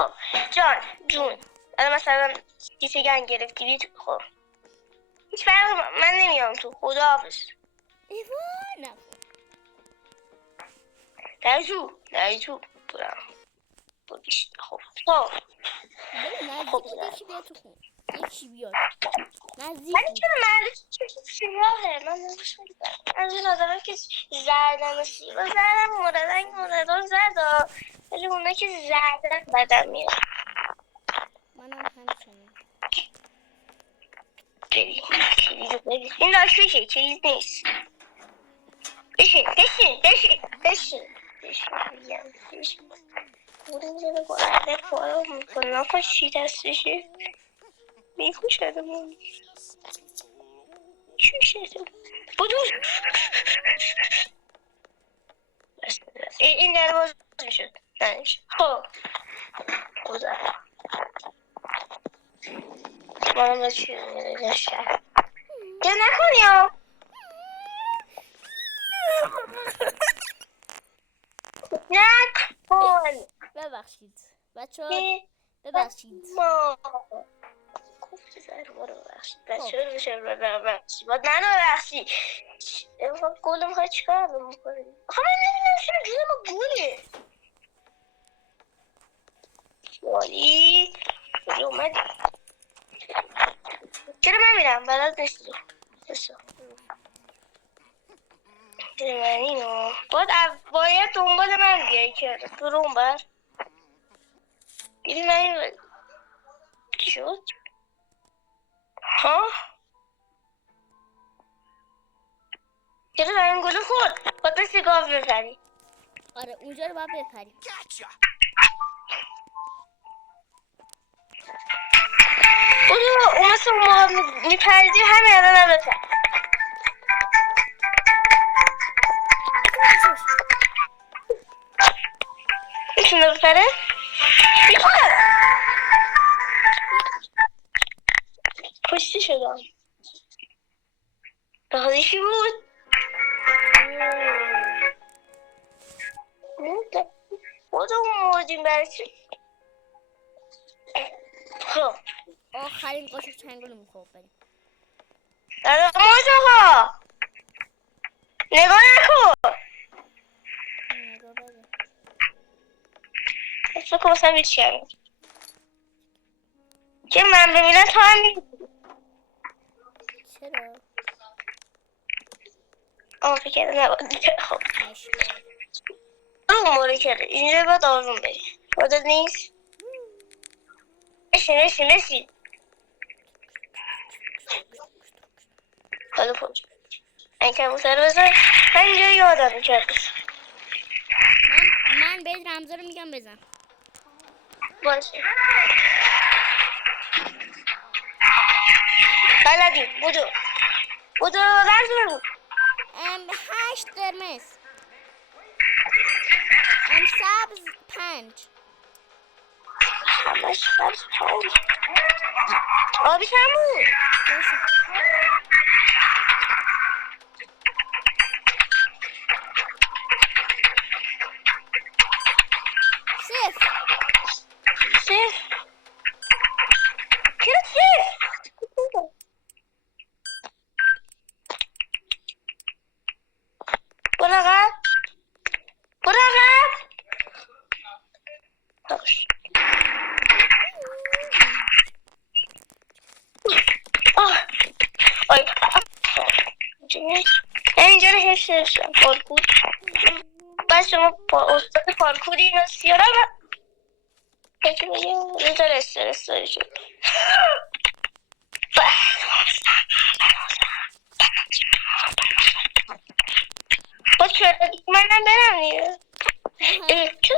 خب جون الان مثلا دیسگن گرفتی خب هیچ فرق من نمیام تو خداحافظ ایوان نری تو برم خب ببین نزدیک یکی بیاد تو خون یکی بیاد نزدیک ولی چرا مردی که سیاهه من نمیشم از این آدم که زردن و سیبا زردن موردن زرد ولی اونه که زردن بدن میاد منم همچنین این لاشه چیز نیست بشین بودم زده گرده پارو میکنم کاشی دستشه میکوشدمون چوشدم بودم این در باز میشد ننش خب بودم منم از چی نشد یا نکنی ها نکن ببخشید بچه ها ببخشید گفتی زر ما رو ببخشید بچه ها بشه ببخشید باید من رو ببخشید گل میخوای چیکار میکنی آخه من نمیدونم چرا جون ما گله والی کجا اومدی چرا من میرم بلد نیستی اینو باید دنبال من بیایی که برو اون بر بیدی من چی شد ها چرا در این گلو خورد باید بسی گاف بپری آره اونجا رو باید بپری اون مثل اون موقع میپریدی همین الان هم بپر میتونه بپره؟ میپر کشتی شدم بخوادی چی بود؟ خودمون موردیم برای چی؟ خب آخرین قاشق چنگل رو میخواب بریم آقا نگاه نکن نگاه بده فکر کنم مثلا بیچی همین که من ببینم تو هم میبینی چرا؟ فکر کرده نباید خب نشکر اون موری کرده اینجا باید آروم بری خودت نیست بشین حالا پوچ این که بوسر بزن من اینجا یادم کرده من به رمزا رو میگم بزن باشه بلدیم بودو برزون 8 قرمز سبز 5 همش سبز 5 آبی چند بود صفر چرا صفر برو عقب آی اینجا رو حفظ داشتم پارکور بس شما استاد پارکوری اینا سیارم یکی بگیم یه دار استرس داری شد با چرا دیگه منم برم دیگه چه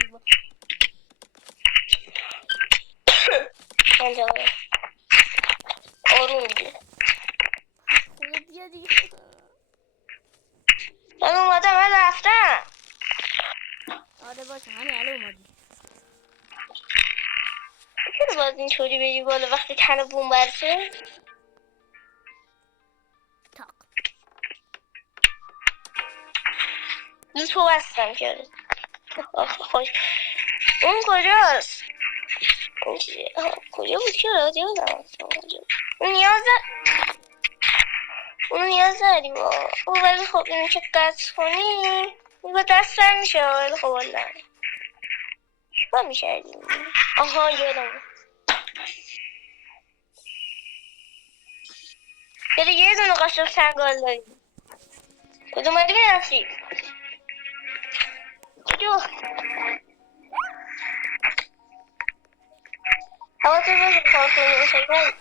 زیبا اینجا آروم دیگه خدا بیا دیگه من اومدم من رفتم آره باشه همین الان اومدی چرا باید اینطوری بری بالا وقتی تنه بوم برسه تاق تو بستم کرد خوش اون کجاست؟ کجا بود که رادیو زمان اون نیاز داریم ولی خب اینو که قطع کنیم این با دست بر میشه ولی خب والله چیکار میکردیم؟ آها یادم یه دونه قاشق سنگال داریم کدوم باید برسی؟ کجا؟ هوا تو باشه کار کنیم شکر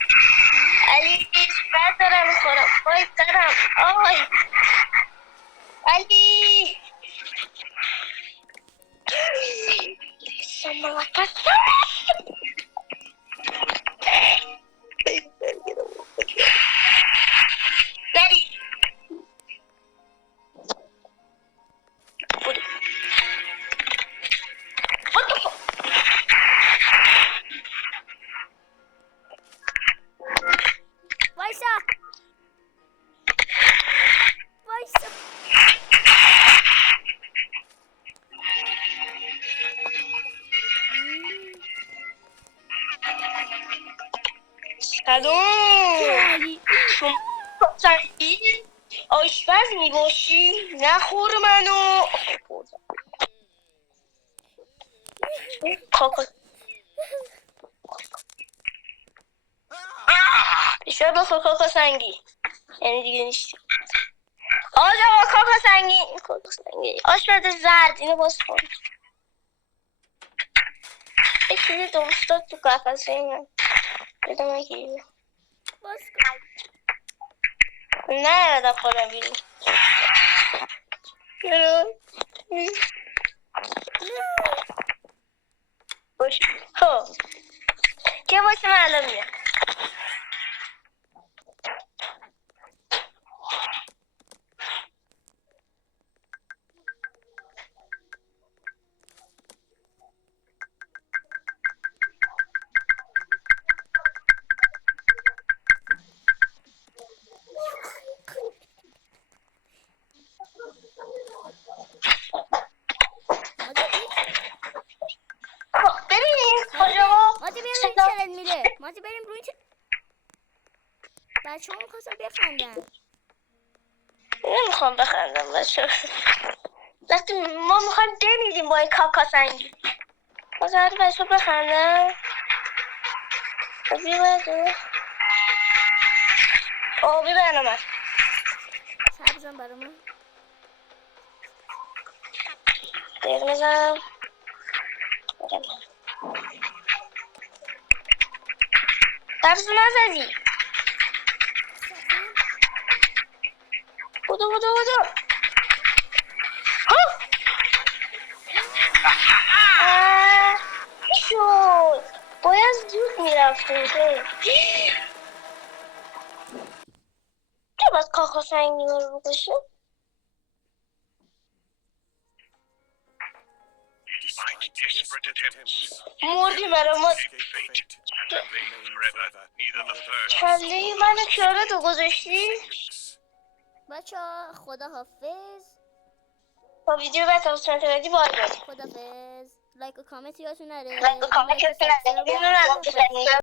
علی بعد دارم میخورم بای دارم آی علی نری وایسا وایسا سلام شما سنگی آشپز میباشی نخور منو کاکا بیشتر بخور کاکا سنگی یعنی دیگه نیستی آجا کاکا سنگی آشپز زرد اینو باز کن یک چیزی دوستاد تو قفصه این بدم اگه باز کن نه یادم خودم بیرون باش خب که باشه من الان میام ماجی بریم روی بچه ها میخواستم بخندن نمیخوام بخندم بچه وقتی ما میخوایم دمیدیم با این کاکا سنگی بازه بچه ها بخندم بی باید آبی برنامه سبزم برای من قرمزم سبز نزدی بودو شد باید زود میرفتیم که باید کاکا سنگی رو بکشه مردی برای ما کله منو کیاره تو گذاشتی بچه ها خدا حافظ با ویدیو بعد قسمت بعدی باید خدا حافظ لایک و کامنت یادتون نره لایک و کامنت یادتون نره